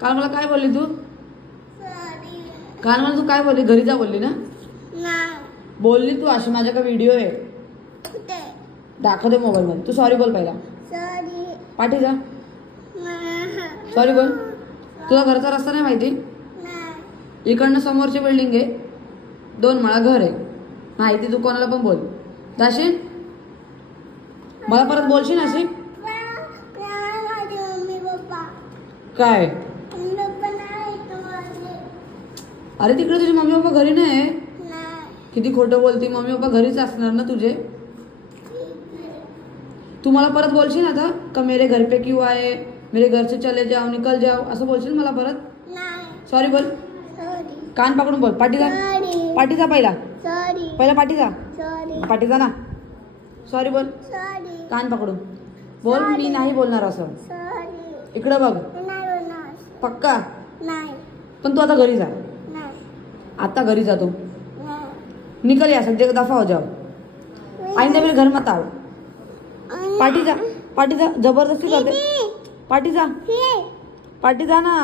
काल मला काय बोलली तू? काल मला तू काय बोलली? घरी जा बोलली ना? बोलली तू अशी. माझ्याकडे व्हिडिओ आहे, दाखवते मोबाईल मध्ये. तू सॉरी बोल पहिला. पाठी जा. सॉरी बोल. तुला घरचा रस्ता नाही माहिती? इकडनं समोरची बिल्डिंग आहे, 2 माळा घर आहे. माहिती तू कोणाला पण बोल. जाशील? मला परत बोलशील अशी? काय? अरे तिकडे तुझे मम्मी पप्पा घरी नाही. किती खोटं बोलती. मम्मी पप्पा घरीच असणार ना तुझे. तू मला परत बोलशील आता का मेरे घर पे क्यों आए, मेरे घर से चले जाओ, निकल जाओ असं बोलशील मला परत? सॉरी बोल. कान पकडून बोल. पाठी जा. पाठी जा पहिला. पहिला पाठी जा. पाठी जा ना. सॉरी बोल. कान पकडून बोल. मी नाही बोलणार असं. इकडं बघ. पक्का? पण तू आता घरी जा. आता घरी जा तू. निकल या सध्या दफा हो जाओ. आईने मेरे घर मत आओ. पाठी जा. पाठी जा. जबरदस्ती करते. पाठी जा. पाठी जा ना.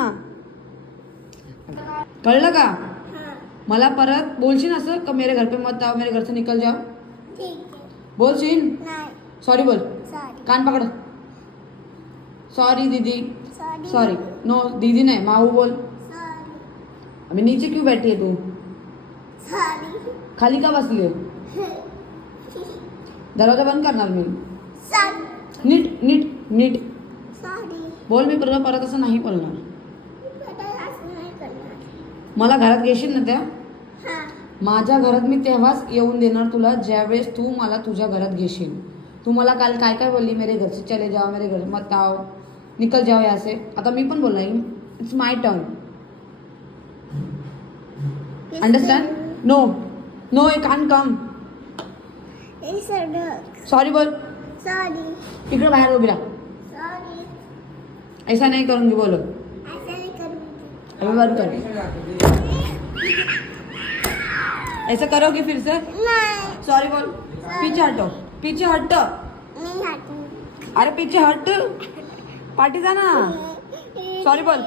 कळलं का? मला परत बोलशील असं का मेरे घर पे मत आओ, मेरे घर से निकल जाओ? बोलशील? सॉरी बोल. कान पकड़. सॉरी दीदी. सॉरी. नो दीदी नहीं, माऊ बोल. अभी नीचे क्यों बैठी है तू? खाली का बसली है? दरवाजा बंद करणार मी. नीट नीट नीट बोल. मी परत असं नाही बोलणार. मला घरात घेशील ना त्या? माझ्या घरात मी तेव्हाच येऊन देणार तुला ज्यावेळेस तू मला तुझ्या घरात घेशील. तू मला काल काय काय बोलली? मेरे घर से चले जाओ, मेरे घर मत आओ, निकल जाओ यहाँ से. आता मी पण बोलणार. It's my turn. Understand? No no, you can't come. Sorry बोल. इकडे बाहेर उभी राहा. ऐसा नहीं करूंगी बोलो. अभी बंद कर. ऐसा करोगे फिर से? सॉरी बोल. पीछे हटो. पीछे हट. अरे पीछे हट. पाठी जा ना. सॉरी बोल.